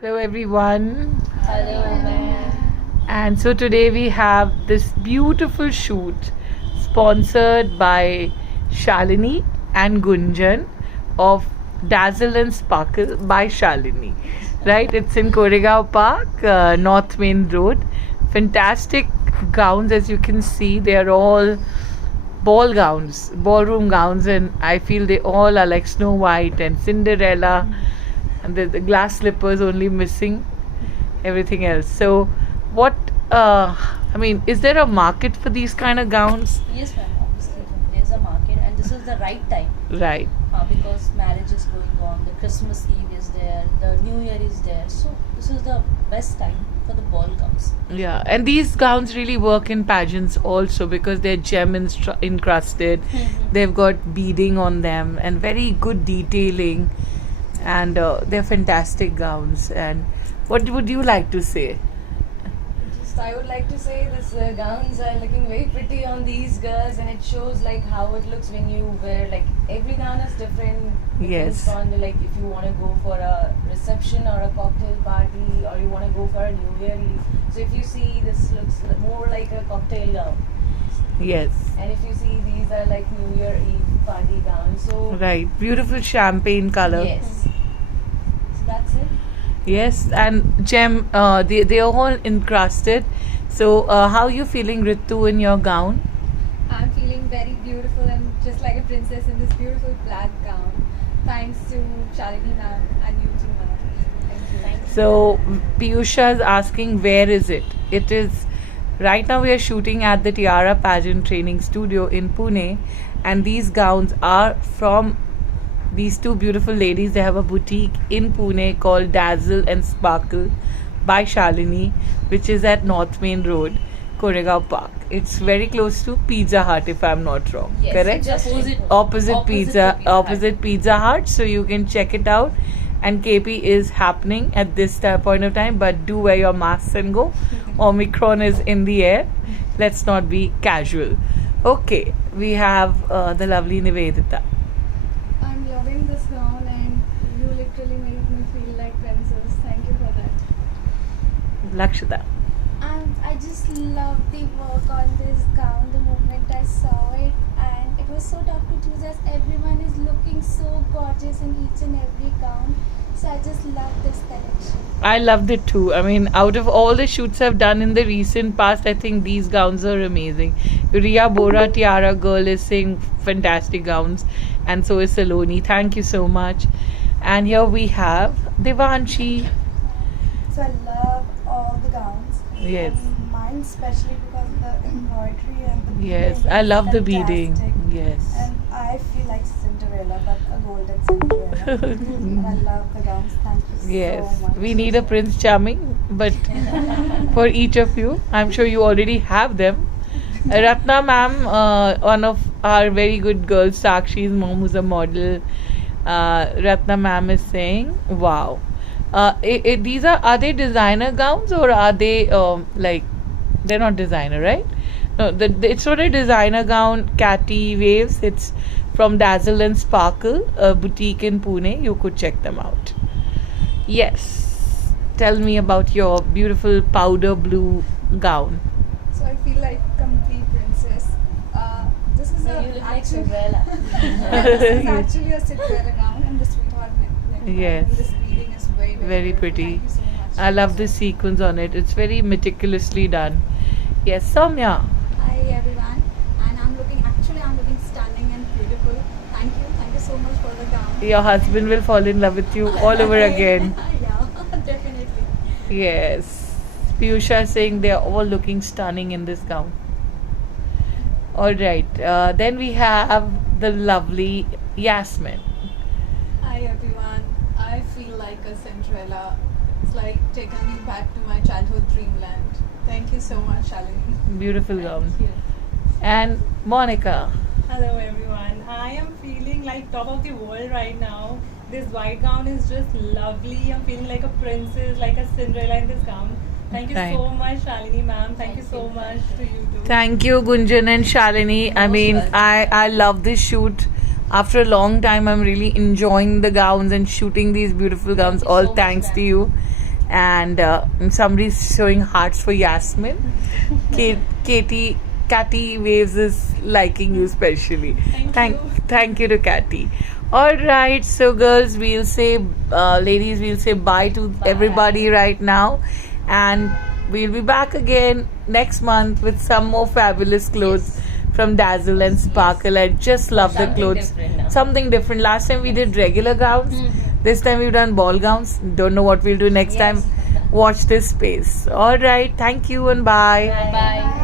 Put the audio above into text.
Hello everyone. Hello, ma'am. And so today we have this beautiful shoot sponsored by Shalini and Gunjan of Dazzle and Sparkle by Shalini. Right? It's in Koregaon Park, North Main Road. Fantastic gowns, as you can see. They are all ballroom gowns, and I feel they all are like Snow White and Cinderella, and the glass slippers only missing everything else. So, what? Is there a market for these kind of gowns? Yes, ma'am. Obviously, there's a market, and this is the right time Right. because marriage is going on, the Christmas Eve is there, the New Year is there. So, this is the best time for the ball gowns. Yeah, and these gowns really work in pageants also because they're encrusted. They've got beading on them and very good detailing, and they're fantastic gowns. And what would you like to say? Just I would like to say this gowns are looking very pretty on these girls, and it shows like how it looks when you wear, like every gown is different. Yes. Depends on like if you want to go for a reception or a cocktail party, or you want to go for a New Year Eve. So if you see, this looks more like a cocktail gown, Yes. and if you see, these are like New Year Eve party gowns. So Right. Beautiful champagne color. yes, so that's it. Yes, and gem. They are all encrusted. So, how you feeling, Ritu, in your gown? I'm feeling very beautiful and just like a princess in this beautiful black gown. Thanks to Shalini ma'am and you too, ma'am. Thank you. So Piyusha is asking where is it? It is right now we are shooting at the Tiara Pageant Training Studio in Pune, and these gowns are from these two beautiful ladies. They have a boutique in Pune called Dazzle and Sparkle by Shalini, which is at North Main Road, Koregaon Park. It's very close to Pizza Hut, if I'm not wrong. Yes, Correct? just Opposite to pizza opposite Pizza Hut, so you can check it out. And KP is happening at this point of time, but do wear your masks and go. Omicron is in the air. Let's not be casual. Okay, we have the lovely Nivedita. I'm loving this gown and you literally made me feel like princess. Thank you for that. Lakshita. I just love the work on this gown the moment I saw it, and it was so tough to choose as everyone is looking so gorgeous in each and every gown. So I just love this collection. I loved it too. I mean, out of all the shoots I've done in the recent past, I think these gowns are amazing. Ria Bora Tiara Girl is saying fantastic gowns, and so is Saloni. Thank you so much. And here we have Devanshi. So I love all the gowns. Yes. And mine especially because of the embroidery and the beading. Yes, I is love the beading. fantastic. Yes. And I feel like Cinderella, but a golden Cinderella. And I love the gowns. Thank you Yes, so much. we need a Prince Charming, but for each of you, I'm sure you already have them. Ratna ma'am, one of our very good girls, Sakshi's mom, who's a model. Ratna ma'am is saying, "Wow, these are they designer gowns or are they like they're not designer, right? No, it's not a designer gown. Catty Waves. It's from Dazzle and Sparkle, a boutique in Pune. You could check them out. Yes. Tell me about your beautiful powder blue gown. So I feel like complete princess. This is So, you look like actually, Cinderella. this is actually a Cinderella gown and the sweetheart neck. Yes. This beading is very Very beautiful. pretty. Thank you so much. I love the sequins on it. It's very meticulously done. Yes, Soumya. Hi everyone, and I'm looking stunning and beautiful. Thank you so much for the gown. Your husband will fall in love with you all over again. Yeah, definitely. Yes. Piyusha is saying they are all looking stunning in this gown. Alright. Then we have the lovely Yasmin. Hi everyone. I feel like a Cinderella. It's like taken me back to my childhood dreamland. Thank you so much, Shalini. Beautiful gown. And Monica. Hello everyone. I am feeling like top of the world right now. This white gown is just lovely. I'm feeling like a princess, like a Cinderella in this gown. Thank you Right. so much, Shalini ma'am. Thank you so much to you too. Thank you, Gunjan and Shalini. I mean, I love this shoot. After a long time, I'm really enjoying the gowns and shooting these beautiful gowns. you All so much, thanks to ma'am. you. and somebody's showing hearts for Yasmin. Catty Waves is liking you specially. Thank you to Catty. All right, so girls, we'll say, ladies, we'll say bye to everybody right now, and we'll be back again next month with some more fabulous clothes from Dazzle and Sparkle. I just love the clothes. Something different. Last time we did regular gowns. This time we've done ball gowns. Don't know what we'll do next time. Watch this space. All right. Thank you and bye. Bye.